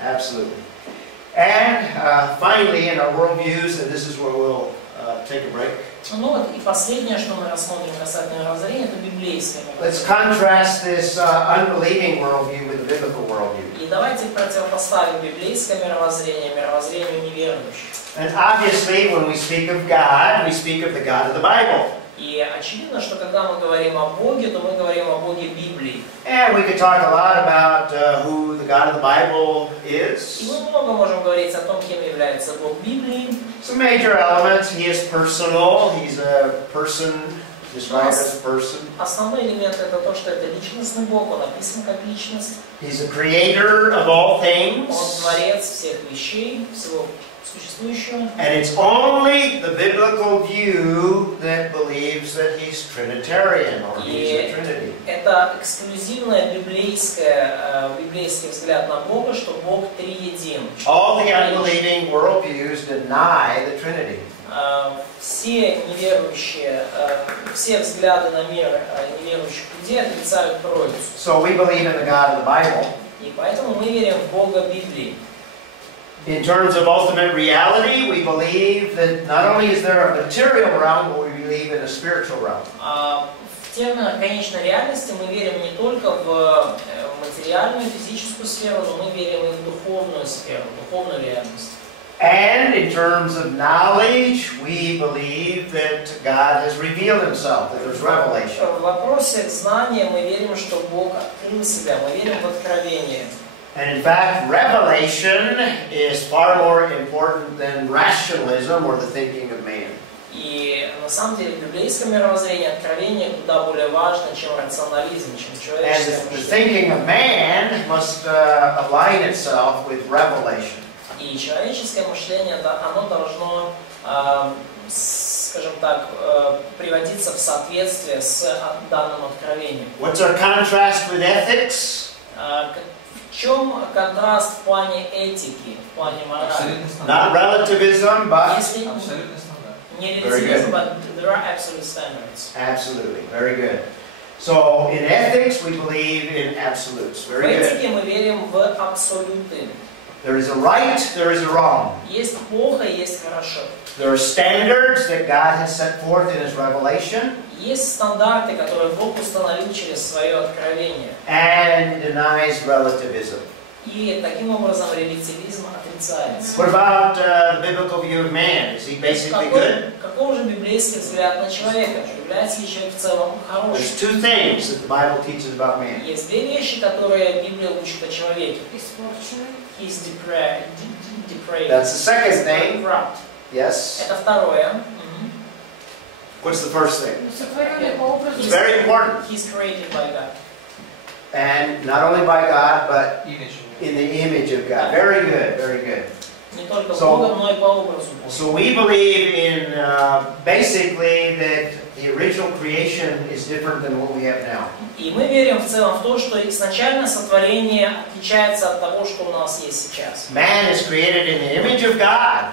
absolutely. And finally, in our worldviews, and this is where we'll take a break. Ну вот и последнее, что мы рассмотрим касательно мировоззрения, это библейское мировоззрение. Let's contrast this unbelieving worldview with the biblical worldview. И давайте противопоставим библейское мировоззрение мировоззрению неверующих. And obviously, when we speak of God, we speak of the God of the Bible. И очевидно, что когда мы говорим о Боге, то мы говорим о Боге Библии. And we could talk a lot about who the God of the Bible is. И мы много можем говорить о том, кем является Бог Библии. Some major elements. He is personal. He's a person, described as a person. Основной элемент это то, что это личностный Бог, он описан как личность. He's a creator of all things. Он творец всех вещей, всего существующего. And it's only the biblical view that believes that he's Trinitarian or he's a Trinity. Это эксклюзивный библейский взгляд на Бога, что Бог триедин. All the unbelieving worldviews deny the Trinity. Все неверующие, все взгляды на мир неверующих людей отрицают Троицу. So we believe in the God of the Bible. И поэтому мы верим в Бога Библии. In terms of ultimate reality, we believe that not only is there a material realm, but we believe in a spiritual realm. В терминах конечной реальности мы верим не только в материальную, физическую сферу, но мы верим и в духовную сферу, духовную реальность. And in terms of knowledge, we believe that God has revealed himself, that there's revelation. В вопросе знания мы верим, что Бог открыл себя, мы верим в откровение. And in fact, revelation is far more important than rationalism or the thinking of man. И на самом деле в библейском мировоззрении откровение куда более важно, чем рационализм, чем And человеческое the мышление. thinking of man must align itself with revelation. И человеческое мышление, оно должно, скажем так, приводиться в соответствие с данным откровением. What's our contrast with ethics? В чем контраст в плане этики, в плане морали? Абсолютный стандарт. Not relativism, but Если Абсолютный стандарт. не Very релятивизм, good. but there are absolute standards. absolutely. Very good. So in ethics, we believe in absolutes. В Very good. этике мы верим в абсолюты. There is a right, there is a wrong. Есть плохо, есть хорошо. There are standards that God has set forth in His revelation, Есть стандарты, которые Бог установил через свое откровение. and He denies relativism. И таким образом релятивизм отрицается. What about the biblical view of man? Is he basically good? Каков же библейский взгляд на человека? Является ли человек в целом хорошим? There's two things that the Bible teaches about man. Есть две вещи, которые Библия учит о человеке. Испорченный. He's depraved. That's the second thing. Corrupt. Yes? Это второе. What's the first thing? Сотворенный по образу. It's very important. He's created by God. And not only by God, but Имидж. in the image of God. Very good, very good. Не только So- Богом, но и по образу Бога. So we believe in basically that the original creation is different than what we have now. И мы верим в целом в то, что изначальное сотворение отличается от того, что у нас есть сейчас. Man is created in the image of God.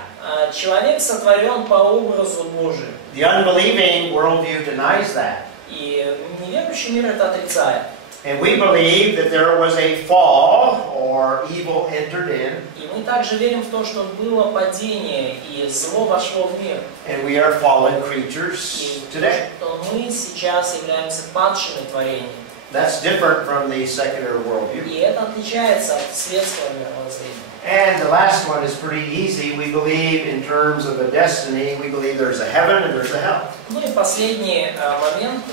Человек сотворен по образу Божию. The unbelieving worldview denies that. И неверующий мир это отрицает. And we believe that there was a fall or evil entered in, И мы также верим в то, что было падение, и зло вошло в мир. and we are fallen creatures И today. что мы сейчас являемся падшими творениями. That's different from the secular worldview. И это отличается от светского мировоззрения. And the last one is pretty easy. We believe in terms of a destiny, we believe there's a heaven and there's a hell. Ну и последний момент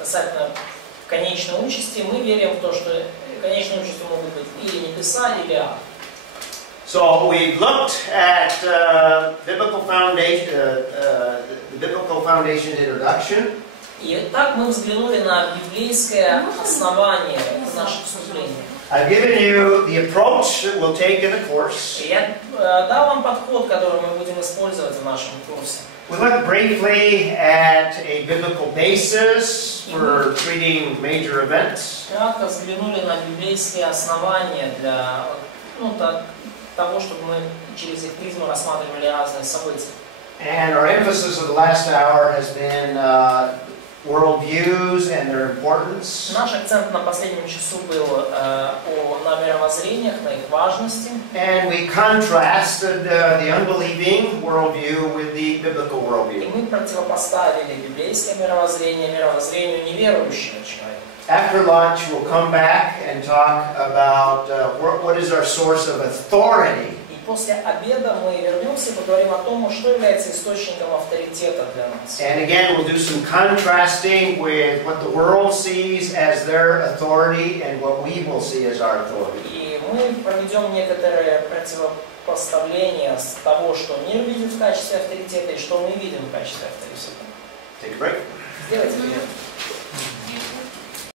касательно конечной участи. Мы верим в то, что конечной участью могут быть или небеса, или ад. So we've looked at biblical foundation, the biblical foundation introduction. И так мы взглянули на библейское основание, это наше вступление. I've given you the approach that we'll take in the course. И я дал вам подход, который мы будем использовать в нашем курсе. We looked briefly at a biblical basis for treating major events. Кратко взглянули на библейские основания для того, чтобы мы через их призму рассматривали разные события. And our emphasis of the last hour has been worldviews and their importance. Наш акцент на последнем часу был на мировоззрениях, на их важности. And we contrasted the unbelieving worldview with the biblical И worldview. мы противопоставили библейское мировоззрение мировоззрению неверующего человека. After lunch, we'll come back and talk about what is our source of authority. И после обеда мы вернемся и поговорим о том, что является источником авторитета для нас. And again, we'll do some contrasting with what the world sees as their authority and what we will see as our authority. И мы проведем некоторые противопоставления с того, что мир видит в качестве авторитета и что мы видим в качестве авторитета. Take a break. Сделайте перерыв.